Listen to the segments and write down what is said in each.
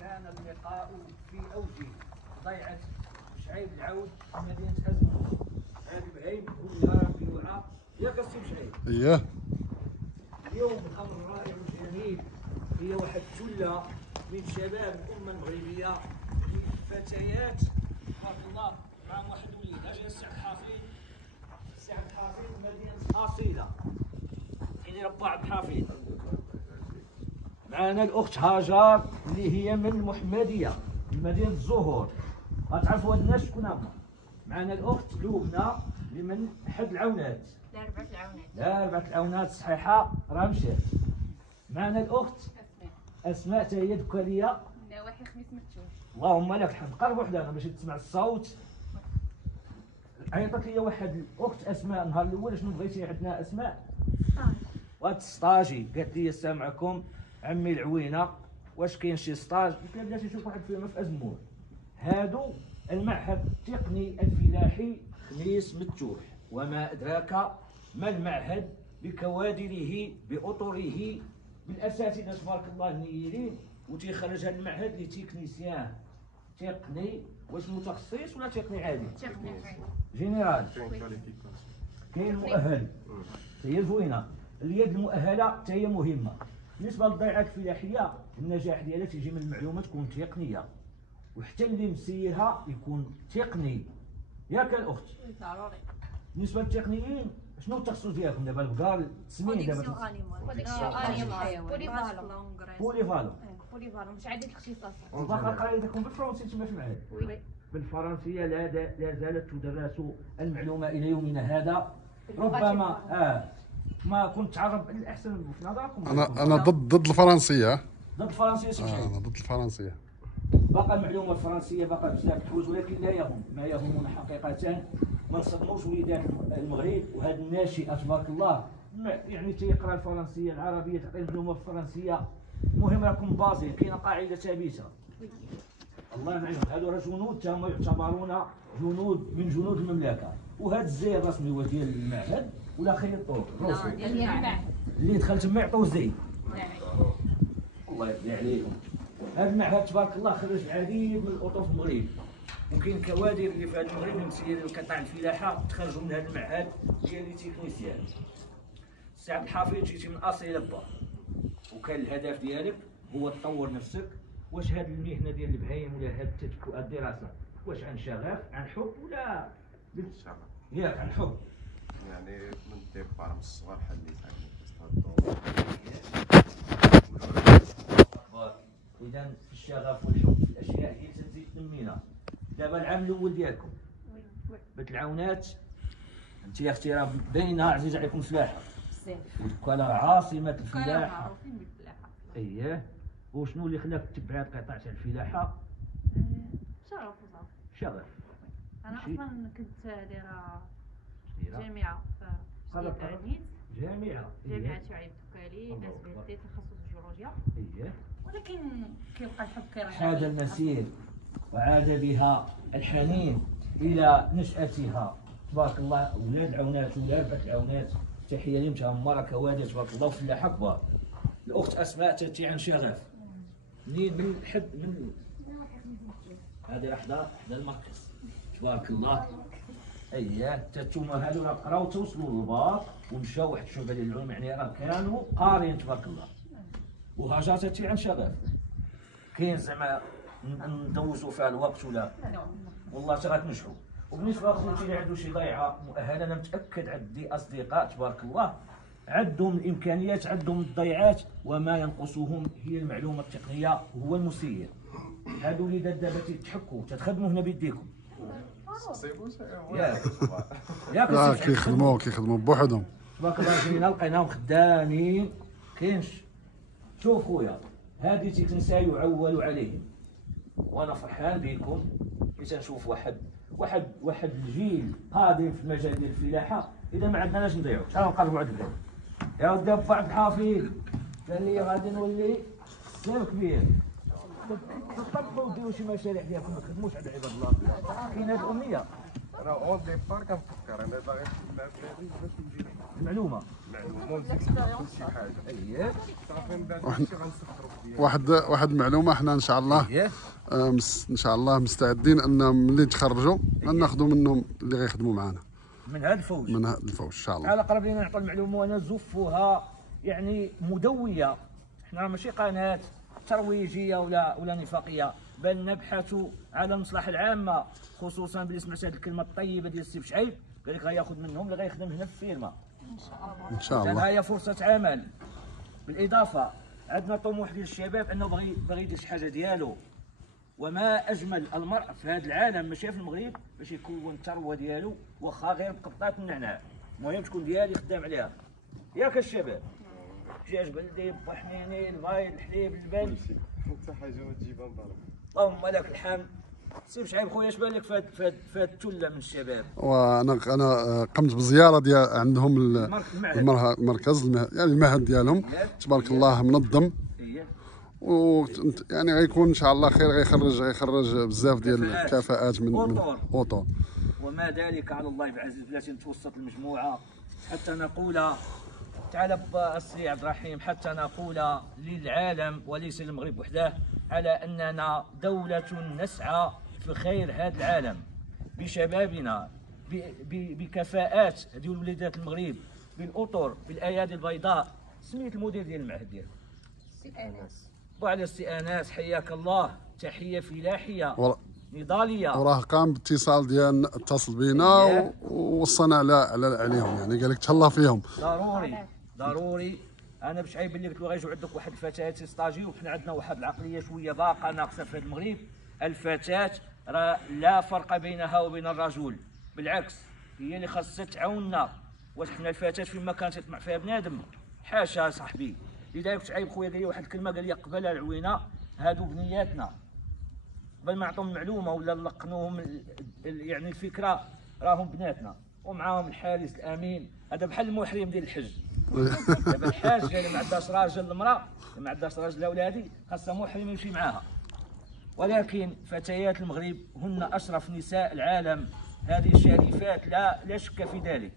كان اللقاء في أوجه ضيعة شعيب العود في مدينة أزمون. هذه بعين هو في وعاء ياك السي شعيب. اييه. اليوم الأمر رائع وجميل، هي واحد الجلة من شباب الأمة المغربية، فتيات تبارك الله، معهم واحد الوليد. أجا السي عبد الحفيظ، السي عبد الحفيظ مدينة أصيلة، يعني ربا عبد الحفيظ. معنا الأخت هاجر اللي هي من المحمدية من مدينة الزهور، غتعرفوا هاد الناس شكون هما. معنا الأخت لبنى اللي من أحد العونات. لا 4 العونات صحيحة راه مشات. معنا الأخت أسماء حتى هي دكالية. لا واحد خميس متشوش. اللهم لك الحمد. قرب وحدة باش تسمع الصوت. عيطت لي واحد الأخت أسماء النهار الأول شنو بغيتي عندنا أسماء؟ وهاد السطاجي قالت لي السلام عليكم عمي العوينه، واش كاين شي ستاج؟ قلت لها بلاتي نشوف واحد فيلم في أزمون. هادو المعهد التقني الفلاحي خميس متوح، وما أدراك ما المعهد بكوادره بأطره بالأساتذة تبارك الله النيرين، وتيخرج هذا المعهد لتكنيسيان تقني. واش متخصص ولا تقني عادي؟ تقني جينيرال. كاين مؤهل، هي زوينه. اليد المؤهله حتى هي مهمه. بالنسبه للضيعات الفلاحيه النجاح ديالها تيجي من المعلومه تكون تقنيه، وحتى اللي مسيرها يكون تقني. ياك الاخت؟ ضروري. بالنسبه للتقنيين شنو التخصص ديالكم دابا؟ بقى التسميه دابا بوليفالون مش عندي الاختصاصات. وباقا قرايتكم بالفرنسي تما في المعهد؟ بالفرنسيه لا زالت تدرس المعلومه الى يومنا هذا. ربما ما كنت تعرف الاحسن في نظركم. انا ضد الفرنسيه. ضد الفرنسيه انا ضد الفرنسيه. باقا المعلومه الفرنسيه باقا بزاف الحوايج، ولكن لا يهم. ما يهمنا حقيقه ما نصدموش وليدات المغرب وهذه الناشئه تبارك الله، يعني تيقرا الفرنسيه العربيه، تعطي المعلومه الفرنسيه. المهم راكم بازين، كاينه قاعده ثابته. الله يعينهم. هادو راه جنود تما يعتبرون جنود من جنود المملكه. وهذا الزي الرسمي هو ديال المعهد ولا خيطوه اللي دخل تما يعطوه زي. الله يرضي عليكم. هذا المعهد تبارك الله خرج العديد من الاطر في المغرب، وكاين كوادر اللي في هذا المغرب مسيرين القطاع الفلاحه تخرجوا من هذا المعهد ديال لي تكنيسيان. السي عبد الحفيظ جيتي من اصيله با، وكان الهدف ديالك هو تطور نفسك. واش هذه المهنه ديال البهايم ولا هذه الدراسه واش عن شغف عن حب ولا بالشغف؟ ياك عن حب. يعني من الديبار من الصغر حليت عندي اذا الشغف والحب في الاشياء هي تزيد تنمينا. دابا العام الاول ديالكم بنت العونات، انت يا اختي راه باينه عزيز عليكم الفلاحه بزاف، وكاله عاصمه الفلاحه. معروفين بالفلاحه. اييه. وشنو اللي خلاك تتبع القطاع تاع الفلاحه؟ شرف وصافي. شغف. انا اصلا كنت دايره دايرة؟ جامعه في قرب عنيد، جامعه. جامعه شعيب الدكالي، داز بي تخصص الجيولوجيا. اييه. ولكن كيبقى الحب كيرجع. حاد المسير وعاد بها الحنين الى نشاتها تبارك الله. اولاد العونات ولاد بنت العونات تحيه لهم، تهما راه كوادر تبارك الله وفلاحه كبار. الاخت اسماء تاتي عن شغف منين؟ من حد من هذا حدا المركز تبارك الله. اييه. تاتوما هادو راه قراو توصلوا للباط ومشاو واحد الشعبه ديال العلوم، يعني راه كانوا قارين تبارك الله. وهاجر تاتي عن شغف. كاين زعما ندوزوا فيها الوقت ولا؟ والله حتى غتنجحوا. وبالنسبه لخوتي اللي عنده شي ضيعه مؤهله، انا متاكد عندي اصدقاء تبارك الله عندهم الامكانيات عندهم الضيعات، وما ينقصهم هي المعلومه التقنيه وهو المسير. هادو وليدات دابا تيتحكوا تتخدموا هنا بيديكم. ياك لا السي شحال كيخدموا بوحدهم. تبارك الله جينا لقيناهم خدامين كاينش. شوف خويا هادي تيتنسى يعول عليهم، وانا فرحان بكم اللي تنشوف واحد الجيل قادم في المجال ديال الفلاحه. اذا ما عندناش نضيعوا، شحال نقربوا عند البلاد يا ودي ابو عبد الحفيظ قال لي غادي نولي سير كبير. تطبقوا وديروا شي مشاريع ديالكم، ما تخدموش على عباد الله. كاين هذه الامنيه انا اون ديبار كنفكر انا باغي مع بلادي باش نجي المعلومه ونزيد شي حاجه. اييه صافي من بعد هادشي غنسخروا فيه. واحد المعلومه، حنا ان شاء الله اييه ان شاء الله مستعدين ان ملي تخرجوا ناخذوا منهم اللي غيخدموا معنا من هذا الفوج. من هذا الفوج ان شاء الله. على قرب لنا نعطوا المعلومه ونزفها يعني مدويه. احنا ماشي قناه ترويجيه ولا نفاقيه، بل نبحث على المصلحه العامه، خصوصا باللي سمعت هذه الكلمه الطيبه ديال السي بشعيب قال لك غياخذ منهم اللي غيخدم هنا في الفيرما. ان شاء لان الله هي فرصه عمل. بالاضافه عندنا طموح ديال الشباب انه باغي يدير شي حاجه ديالو، وما اجمل المرء في هذا العالم ماشي في المغرب باش يكون الثروه ديالو واخا غير بقبطات النعناع، المهم تكون ديالي خدام عليها. ياك الشباب دجاج بلدي، بحنيني، البيض، الحليب، اللبن، حتى حاجه ما تجيبها من دارك. اللهم لك الحمد. سي بشعيب خويا اش بان لك في هاد الثله من الشباب؟ وانا قمت بزياره ديال عندهم المركز يعني المعهد ديالهم، تبارك الله منظم، اييه يعني غيكون ان شاء الله خير. غيخرج بزاف ديال الكفاءات من اوطور. وما ذلك على الله بعزيز. بلاتي نتوسط المجموعه حتى نقول، تعال السي عبد الرحيم، حتى نقول للعالم وليس للمغرب وحده على اننا دوله نسعى في خير هذا العالم بشبابنا، بكفاءات ديال وليدات المغرب، بالاطر، بالايادي البيضاء. سميت المدير ديال المعهد ديالك؟ سي انس. وعلى السي انس حياك الله، تحيه فلاحيه نضاليه. وراه قام باتصال ديالنا، اتصل بينا ووصانا عليهم، يعني قال لك تهلا فيهم. ضروري. انا بشعيب اللي قلت له غيجيو عندك واحد الفتاه يستاجيو، وحنا عندنا واحد العقليه شويه باقه ناقصه في هذا المغرب. الفتاه راه لا فرق بينها وبين الرجل، بالعكس هي اللي خاصها تعاوننا. واش حنا الفتاه فيما كانت يطمع فيها بنادم؟ حاشا صاحبي. لذلك شعيب خويا قال لي واحد الكلمه، قال لي قبل العوينه هادو بنياتنا، قبل ما نعطيهم المعلومه ولا نلقنوهم يعني الفكره، راهم بناتنا ومعاهم الحارس الامين. هذا بحال المحرم ديال الحج. دابا الحاج اللي ما عندهاش راجل، المراه اللي ما عندهاش راجل لاولادي خاصها محرم يمشي معاها. ولكن فتيات المغرب هن اشرف نساء العالم، هذه شريفات لا شك في ذلك.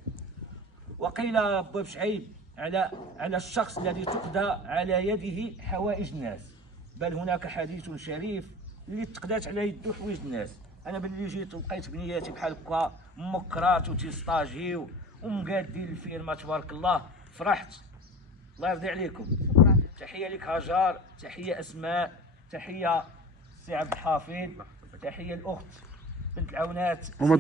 وقيل ابو بشعيب على الشخص الذي تقضى على يده حوائج الناس، بل هناك حديث شريف اللي تقدات على يده حوائج الناس. انا باللي جيت لقيت بنياتي بحال هكا مكرات وتيستاجيو ومقادين الفيرما تبارك الله، فرحت. الله يرضي عليكم. تحيه لك هاجر، تحيه اسماء، تحيه سي عبد الحفيظ، تحيه الاخت بنت العونات. وما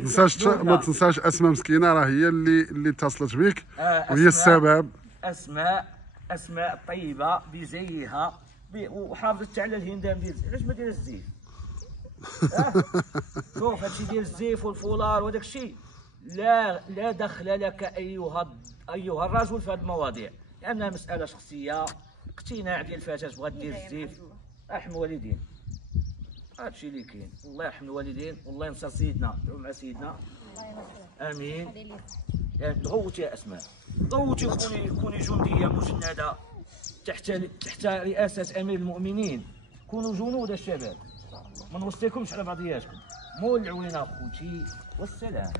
تنساش اسماء مسكينه، راه هي اللي اتصلت بك وهي السبب. اسماء الطيبه بزيها وحافظت على الهندام ديال علاش ما دير الزيف. شوف هادشي ديال الزيف والفولار وهداك الشيء لا دخل لك ايها الرجل في هذه المواضيع، لانها مساله شخصيه. اقتناع ديال الفتاه بغات دير الزيف، رحم الوالدين. هادشي اللي كاين. الله يرحم الوالدين والله ينصر سيدنا. دعوا مع سيدنا. امين. غوتي يا اسماء، غوتي كوني جنديه مسنده تحت رئاسه امير المؤمنين. كونوا جنود الشباب، ما نوصيكمش على بعضياتكم. مول العوينه خوتي، والسلام.